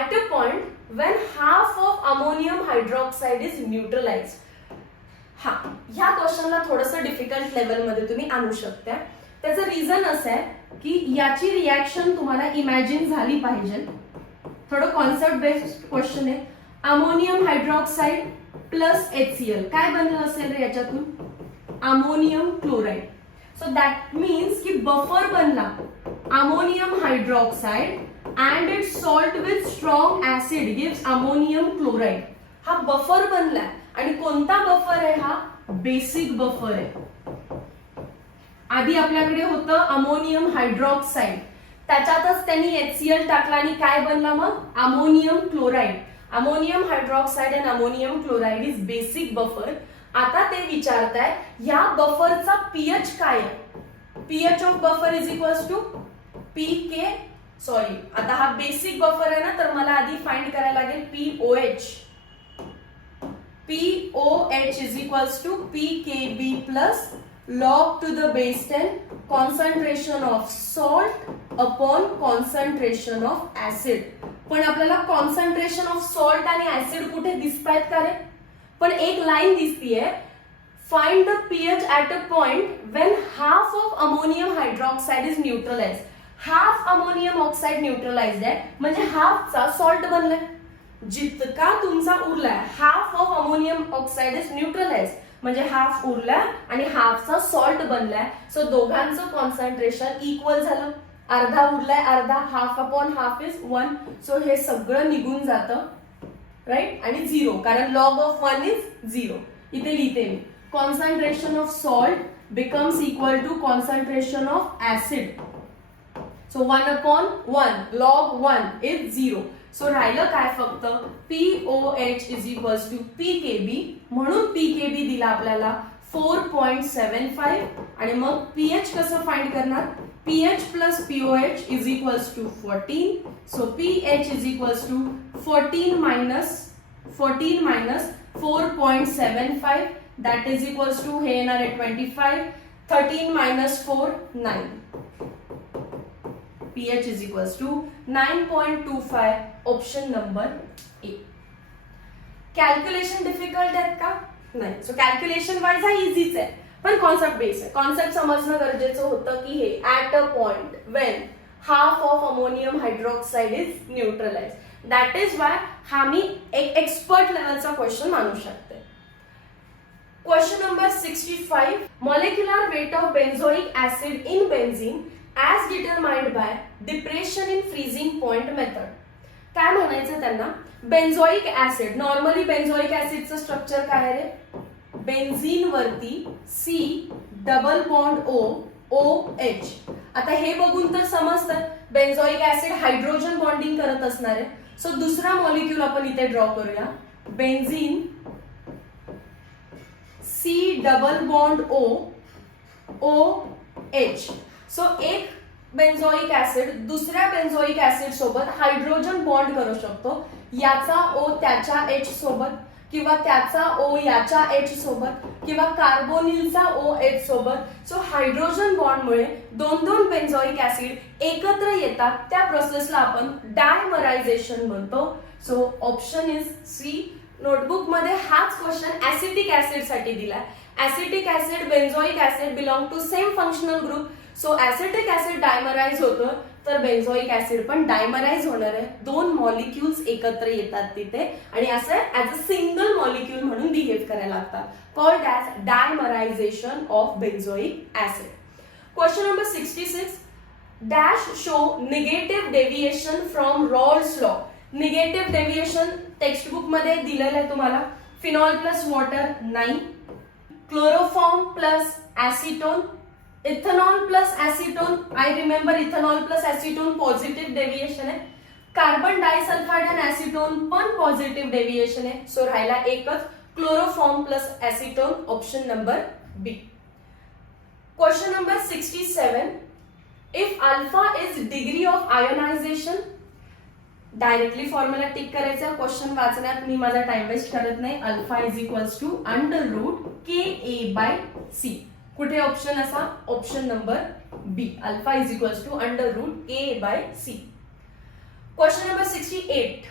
at a point when half of ammonium hydroxide is neutralized? हा, ह्या क्वेश्चनला थोडंसं डिफिकल्ट लेवल मध्ये तुम्ही आणू शकता. त्याचं रिझन असं आहे की याची रिॲक्शन तुम्हाला इमॅजिन झाली पाहिजे. थोडं कॉन्सेप्ट बेस्ड क्वेश्चन आहे. अमोनियम हायड्रॉक्साइड प्लस HCl काय बनलं असेल रे याच्यातून? Ammonium chloride. So that means की बफर बनला ammonium hydroxide and it salt with strong acid gives ammonium chloride. हा बफर बनलाय आणि कोणता बफर आहे हा? बेसिक बफर आहे. आधी आपल्याकडे होतं अमोनियम हायड्रॉक्साइड, त्याच्यातच त्यांनी HCl टाकला आणि काय बनला मग? Ammonium chloride. Ammonium hydroxide and ammonium chloride is basic buffer. आता ते विचारताय या बफरचा पीएच काय आहे? PH of buffer is equals to pK. Sorry, आता हा बेसिक बफर आहे ना, तर मला आधी फाइंड करायला लागेल pOH. POH is equals to pKb plus log to the base 10 concentration of salt upon concentration of acid. पण आपल्याला कॉन्सन्ट्रेशन ऑफ सॉल्ट आणि ऍसिड कुठे दिसतायत का रे? पण एक लाईन दिसतीये, find the pH at a point when half of ammonium hydroxide is neutralised. Half ammonium oxide neutralised आहे म्हणजे हाफचा सॉल्ट बनलाय. जितका तुमचा उरलाय half of ammonium oxide is neutralised म्हणजे हाफ उरला आणि हाफचा सॉल्ट बनलाय. सो दोघांचं कॉन्सन्ट्रेशन इक्वल झालं. अर्धा उरलाय, अर्धा, half upon half is 1. So हे सगळं निघून जातं, राईट, आणि 0 कारण लॉग ऑफ 1 इज 0. इथे लिहिते मी concentration of salt becomes equal to concentration of acid. So 1 upon 1 log 1 is 0. So राहिलं काय फक्त pOH is equals to pKb. म्हणून पीकेबी दिला आपल्याला 4.75 आणि मग पीएच कसं फाइंड करणार? pH plus POH is equals to 14. So pH is equals to 14 minus 4.75. That is equals to हे येणार आहे 25. 13 minus 4 9. pH is equals to 9.25. Option number A. Calculation difficult आहेत का? नाही. सो कॅल्क्युलेशन वाईज हा इझीच आहे, पण कॉन्सेप्ट बेस आहे. कॉन्सेप्ट समजणं गरजेचं होतं की हे at a point when half of ammonium hydroxide is neutralized. That is why हा मी एक एक्सपर्ट लेवलचा क्वेश्चन मानू शकते. Question number 65. Molecular weight of benzoic acid in benzene as determined by depression in freezing point method. काय म्हणायचं त्यांना? बेन्झोइक ऍसिड, नॉर्मली बेन्झोइक ऍसिडचं स्ट्रक्चर काय आहे रे? बेन्झीन वरती C double bond O OH. आता हे बघून तर समजतं बेन्झोइक ऍसिड हायड्रोजन बॉन्डिंग करत असणार आहे. सो दुसरा मॉलिक्यूल आपण इथे ड्रॉ करूया. Benzene C double bond O OH. So एक बेन्झोइक ऍसिड दुसऱ्या बेन्झोइक ऍसिड सोबत हायड्रोजन बॉन्ड करू शकतो. याचा O त्याच्या H सोबत, किंवा त्याचा O याच्या H सोबत, किंवा कार्बोनिलचा OH सोबत. सो हायड्रोजन बॉन्डमुळे दोन दोन बेन्झोइक ऍसिड एकत्र येतात. त्या प्रोसेसला आपण डायमरायझेशन म्हणतो. So option is C. Notebook मध्ये हाच क्वेश्चन ऍसिटिक ऍसिड साठी दिलाय. Acetic acid benzoic acid belong to same functional group. So acetic acid dimerise होतं तर बेन्झोइक ऍसिड पण डायमराइज होणार आहे. दोन मॉलिक्युल्स एकत्र येतात तिथे आणि असं ऍज अ सिंगल मॉलिक्यूल म्हणून बिहेव करायला लागतात. Called as dimerisation of benzoic acid. Question number 66. Dash show negative deviation from Raoult's law. Negative deviation text book मध्ये दिलेलं आहे तुम्हाला. फिनॉल प्लस वॉटर नाही. Chloroform plus acetone, ethanol plus acetone. I remember ethanol plus acetone positive deviation आहे. कार्बन डायसल्फाइड आणि ऍसिटोन पण पॉझिटिव्ह डेव्हिएशन आहे. सो राहिला एकच chloroform plus acetone, option number B. Question number 67. If alpha is degree of ionization. Directly formula tick करायचा. क्वेश्चन वाचण्यात मी माझा टाइम वेस्ट करत नाही. Alpha is equals to under root KA/C. कुठे ऑप्शन असा? Option number B. Alpha is equals to under root KA/C. Question number 68.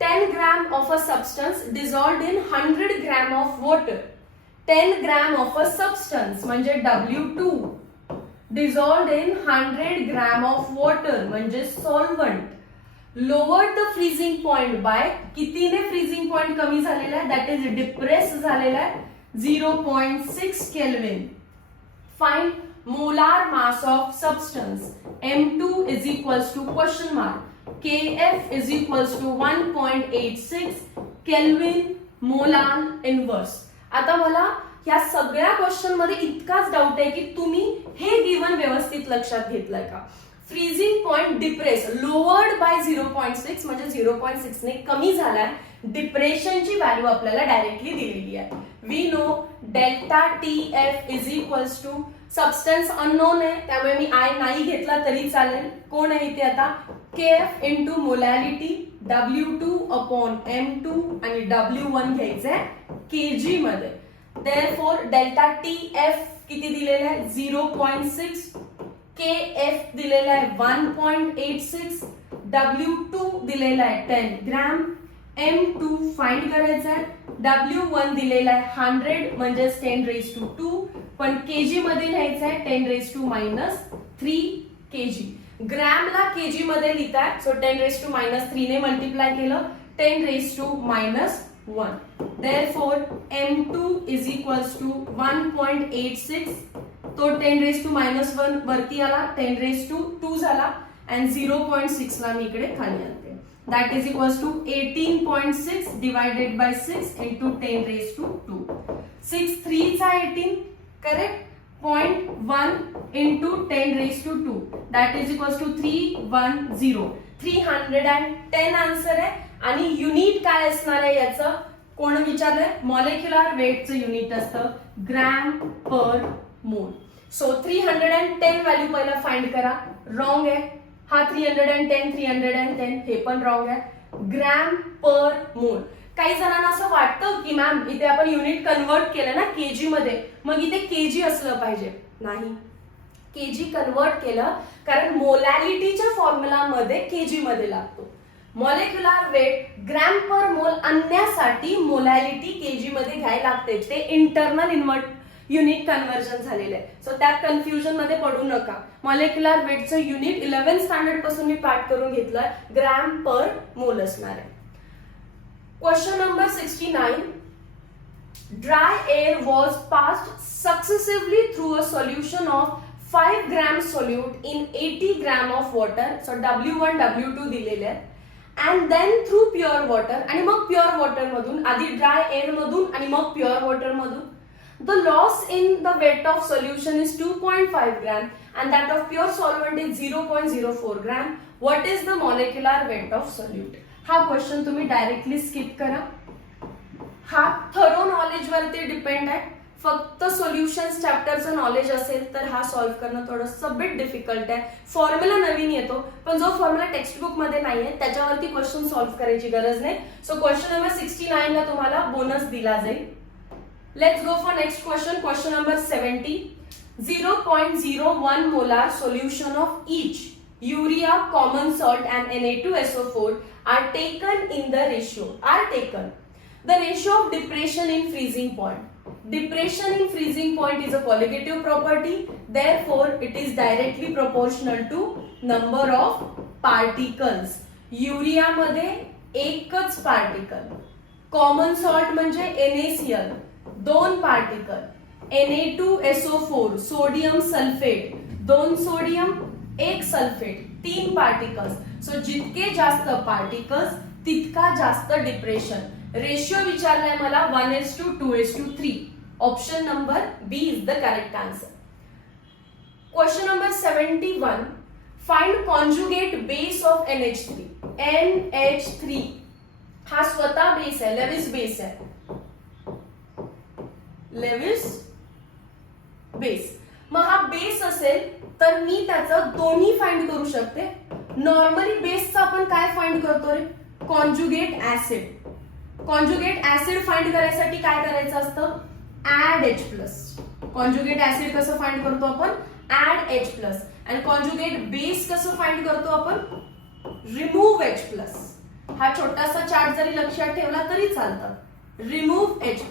10 gram of a substance dissolved in 100 gram of water. 10 gram of a substance म्हणजे W2 dissolved in 100 gram of water म्हणजे solvent. Lowered the freezing point by कितीने फ्रीजिंग पॉइंट कमी झालेला आहे? दॅट इज डिप्रेस झालेला आहे 0.6 kelvin. Find molar mass of substance. M2 is equals to question mark Kf is equals to 1.86 kelvin molar inverse. आता मला या सगळ्या क्वेश्चन मध्ये इतकाच डाऊट आहे की तुम्ही हे गिवन व्यवस्थित लक्षात घेतलंय का? Freezing point depress lowered by 0.6 म्हणजे 0.6 ने कमी झालाय. डिप्रेशनची व्हॅल्यू आपल्याला डायरेक्टली दिलेली आहे. We know delta TF is equals to substance unknown आहे त्यामुळे मी आय नाही घेतला तरी चालेल. कोण आहे इथे आता? KF into molarity W2 upon M2 आणि W1 घ्यायचंय kg मध्ये. देअरफॉर डेल्टा TF किती दिलेला आहे? 0.6. KF दिलेला आहे 1.86. W2 दिलेला आहे 10 ग्रॅम. M2 फाइंड करायचा आहे. W1 दिलेला आहे 100 म्हणजे 10⁻², पण kg मध्ये लिहायचं आहे 10⁻³ kg. ग्रॅमला kg मध्ये लिहिताय. सो 10⁻³ ने मल्टिप्लाय केलं 10⁻⁻1. Therefore M2 is equals to 1.86. तो 10⁻⁻1 वरती आला 10⁻² झाला आणि 0.6 ला मी इकडे खाली आणते. That is equals to 18.6 divided by 6 into 10⁻². 6 3 चा 18 correct. 0.1 into 10⁻². That is equals to 310. 310 answer आहे. आणि युनिट काय असणार आहे याचं? कोण विचारलंय? मॉलिक्युलर वेटचं युनिट असतं gram per mole. So 310 value पहिला फाइंड करा. रॉंग आहे हा. 310 हे पण रॉंग आहे. ग्रॅम पर मोल. काही जणांना असं वाटतं की मॅम इथे आपण युनिट कन्वर्ट केलं ना केजी मध्ये, मग इथे केजी असलं पाहिजे. नाही, केजी कन्वर्ट केलं कारण मोलॅलिटीच्या फॉर्म्युला मध्ये केजी मध्ये लागतो. मॉलिक्युलर वेट ग्रॅम पर मोल आणण्यासाठी मोलॅलिटी केजी मध्ये घ्यायला लागते. ते इंटरनल युनिट कन्व्हर्जन झालेलं आहे. सो त्यात कन्फ्युजन मध्ये पडू नका. मॉलिक्युलर वेटचं युनिट 11th स्टँडर्ड पासून मी पाठ करून घेतलंय, ग्रॅम पर मोल असणार आहे. Question number 69. Dry air was passed successively through a solution of 5 gram solute in 80 gram of water. So W1 W2 दिलेले आहेत. And then through pure water, आणि मग pure water मधून, आधी dry air मधून आणि मग pure water मधून. The loss in the weight of solution is 2.5 gram and that of pure solvent is 0.04 gram. What is the molecular weight of solute? हा क्वेश्चन तुम्ही डायरेक्टली स्किप करा. हा थरो नॉलेज वरती डिपेंड आहे. फक्त सोल्युशन्स चॅप्टरचं नॉलेज असेल तर हा सॉल्व्ह करणं थोडंसं बिट डिफिकल्ट आहे. फॉर्म्युला नवीन येतो, पण जो फॉर्म्युला टेक्स्ट बुक मध्ये नाहीये त्याच्यावरती क्वेश्चन सॉल्व्ह करायची गरज नाही. सो क्वेश्चन नंबर 69 ला तुम्हाला बोनस दिला जाईल. Let's go for next question. Question number 70. 0.01 molar solution of each urea, common salt and Na2SO4 are taken in the ratio. The ratio of depression in freezing point. Depression in freezing point is a colligative property. Therefore, it is directly proportional to number of particles. Urea मध्ये एकच पार्टिकल. कॉमन सॉल्ट म्हणजे NaCl, 2 particle. Na2SO4 sodium sulphate, 2 sodium 1 sulphate, 3 particles. So जितके जास्त पार्टिकल्स तितका जास्त डिप्रेशन. रेशियो विचारलाय मला 1:2:3. Option number B is the correct answer. Question number 71. Find conjugate base of NH3. NH3 हा स्वतः बेस आहे, लेविस बेस आहे. Lewis base. मग हा बेस असेल तर मी त्याचं दोन्ही फाइंड करू शकते. नॉर्मली बेसचं आपण काय फाइंड करतो रे? Conjugate acid. Conjugate acid find करायसाठी काय करायचं असतं? Add H+. कॉन्जुगेट ऍसिड कसं फाइंड करतो आपण? Add H+. आणि कॉन्जुगेट बेस कसं फाइंड करतो आपण? Remove H+. हा छोटासा चार्ट जरी लक्षात ठेवला तरी चालतं. Remove H+.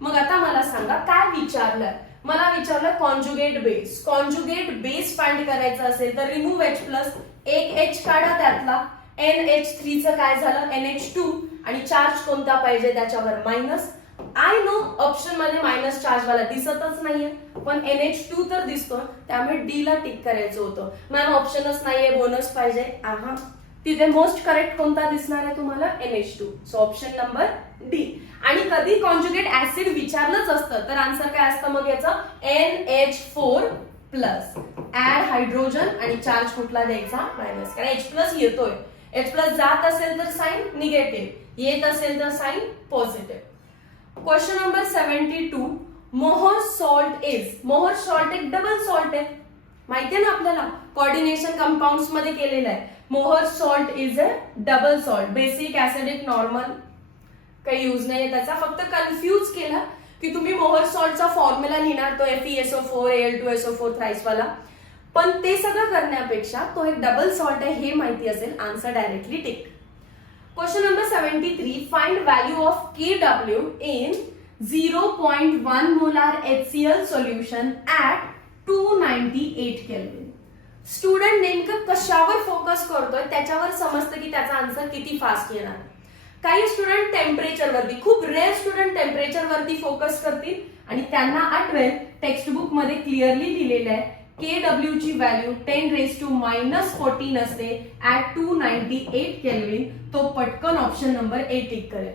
मग आता मला सांगा काय विचारलंय? मला विचारलं conjugate base. Conjugate base find करायचा असेल तर रिमूव्ह H+. एक H काढा त्यातला. NH3 चं काय झालं? NH2. आणि चार्ज कोणता पाहिजे त्याच्यावर? मायनस. आय नो ऑप्शन मध्ये मायनस चार्ज वाला दिसतच नाहीये, पण NH2 तर दिसतो, त्यामुळे डी ला टिक करायचं होतं. मॅम ऑप्शनच नाहीये, बोनस पाहिजे. आहा, तिथे मोस्ट करेक्ट कोणता दिसणार आहे तुम्हाला? NH2. So option number D. आणि कधी कॉन्जुगेट ऍसिड विचारलंच असतं तर आन्सर काय असतं मग याचं? NH4+. ऍड हायड्रोजन आणि चार्ज कुठला द्यायचा? मायनस. कारण H+ येतोय. H+ जात असेल तर साइन निगेटिव्ह, येत असेल तर साइन पॉझिटिव्ह. Question number 72. मोहर सॉल्ट इज. मोहर सॉल्ट एक डबल सॉल्ट आहे, माहितीये ना आपल्याला, कोऑर्डिनेशन कंपाऊंड्स मध्ये केलेलं आहे. मोहर salt is a double salt. Basic, acidic, normal काही यूज नाहीये त्याचा. फक्त कन्फ्यूज केला की तुम्ही मोहर सॉल्टचा फॉर्म्युला लिहिणार तो FeSO4 Al2SO4 थ्राइस वाला, पण ते सगळं करण्यापेक्षा तो एक डबल सॉल्ट आहे हे माहिती असेल. Answer directly tick. Question number 73. Find value of Kw in 0.1 molar HCl solution at 298 kelvin. Student नेमकं कशावर फोकस करतोय त्याच्यावर समजतं की त्याचा आन्सर किती फास्ट येणार. काही स्टुडंट टेम्परेचर वरती, खूप रेअर स्टुडंट टेम्परेचर वरती फोकस करतील आणि त्यांना आठवेल टेक्स्ट बुक मध्ये क्लिअरली लिहिलेलं आहे Kw ची व्हॅल्यू 10⁻⁻14 असते ऍट 298 केल्विन. तो पटकन ऑप्शन नंबर ए टिक करेल.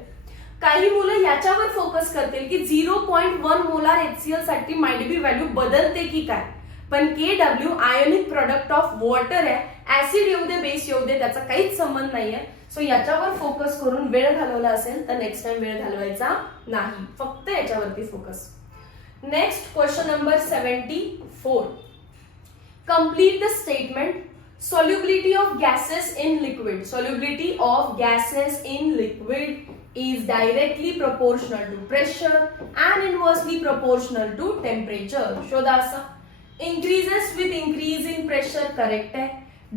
काही मुलं याच्यावर फोकस करतील की 0.1 मोलार HCl साठी माइट बी व्हॅल्यू बदलते की काय, पण Kw ionic product of water आहे. ऍसिड येऊ दे, बेस येऊ दे, त्याचा काहीच संबंध नाहीये. सो याच्यावर फोकस करून वेळ घालवला असेल तर नेक्स्ट टाइम वेळ घालवायचा नाही, फक्त याच्यावरती focus. Next question number 74. Complete the statement. Solubility of gases in liquid. Solubility of gases in liquid is directly proportional to pressure and inversely proportional to temperature. शोधा असा. Increases with increase in pressure, correct है.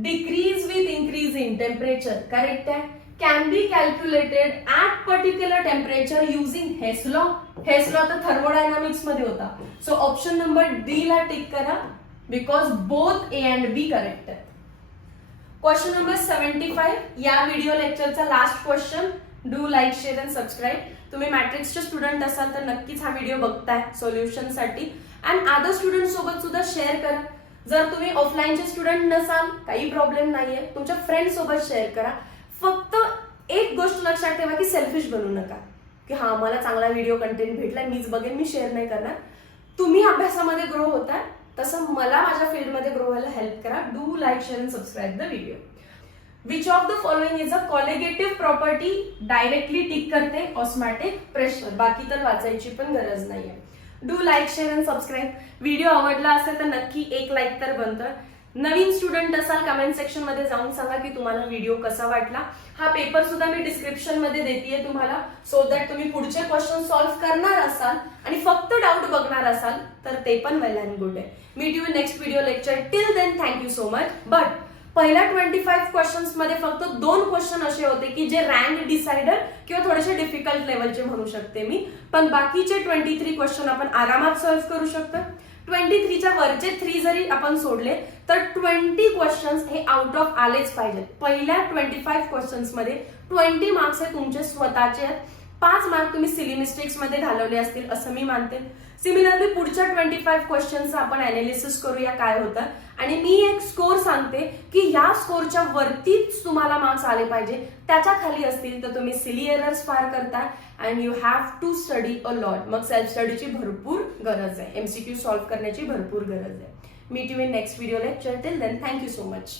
Decrease with increase in temperature, correct है. Can be calculated at particular temperature using Hess law. Hess law तर थर्मोडायनामिक्स मध्ये होता. सो ऑप्शन नंबर डी ला टिक करा because both A and B correct आहे. क्वेश्चन नंबर 75 या व्हिडिओ लेक्चरचा last question. Do like share and subscribe. तुम्ही मॅट्रिक्सचे स्टुडंट असाल तर नक्कीच हा व्हिडिओ बघताय सोल्युशन साठी अँड अदर स्टुडंट सोबत सुद्धा शेअर करा. जर तुम्ही ऑफलाईनचे स्टुडंट नसाल काही प्रॉब्लेम नाहीये, तुमच्या फ्रेंड सोबत शेअर करा. फक्त एक गोष्ट लक्षात ठेवा की सेल्फिश बनू नका की हा मला चांगला व्हिडिओ कंटेंट भेटलाय मीच बघेन मी शेअर नाही करणार. तुम्ही अभ्यासामध्ये ग्रो होताय तसं मला माझ्या फील्डमध्ये ग्रो व्हायला हेल्प करा. Do like share and subscribe the video. Which of the following is a colligative property. Directly tick करते ऑस्मॅटिक प्रेशर. बाकी तर वाचायची पण गरज नाहीये. Do like share and subscribe. Video आवडला असेल तर नक्की एक लाईक तर बनतं. नवीन स्टुडंट असाल कमेंट सेक्शन मध्ये जाऊन सांगा की तुम्हाला व्हिडिओ कसा वाटला. हा पेपर सुद्धा मी डिस्क्रिप्शन मध्ये देतेय तुम्हाला सो दॅट तुम्ही पुढचे क्वेश्चन सॉल्व्ह करणार असाल आणि फक्त डाऊट बघणार असाल तर ते पण वेल अँड गुड आहे. Meet you next video lecture. Till then thank you so much. But पहिल्या 25 क्वेश्चन्स मध्ये फक्त 2 क्वेश्चन असे होते की जे रँक डिसाइडर किंवा थोडेसे डिफिकल्ट लेवलचे म्हणू शकते मी. पण बाकीचे 23 क्वेश्चन आपण आरामात सॉल्व्ह करू शकतो. 23च्या वरचे 3 जरी आपण सोडले तर 20 क्वेश्चन्स हे आउट ऑफ आलेच पाहिजेत. पहिल्या 25 क्वेश्चन्स मध्ये 20 मार्क्स हे तुमचे स्वतःचे आहेत. 5 मार्क तुम्ही सिली मिस्टेक्स मध्ये घालवले असतील असं मी मानते. सिमिलरली पुढच्या 25 क्वेश्चनचं आपण अनालिसिस करूया काय होतं आणि मी एक स्कोर सांगते की या स्कोरच्या वरतीच तुम्हाला मार्क्स आले पाहिजे. त्याच्या खाली असतील तर तुम्ही सिली एरर्स फार करता and you have to study a lot. मग सेल्फ स्टडीची भरपूर गरज आहे. एमसीक्यू सॉल्व्ह करण्याची भरपूर गरज आहे. Meet you in next video lecture. Till then thank you so much.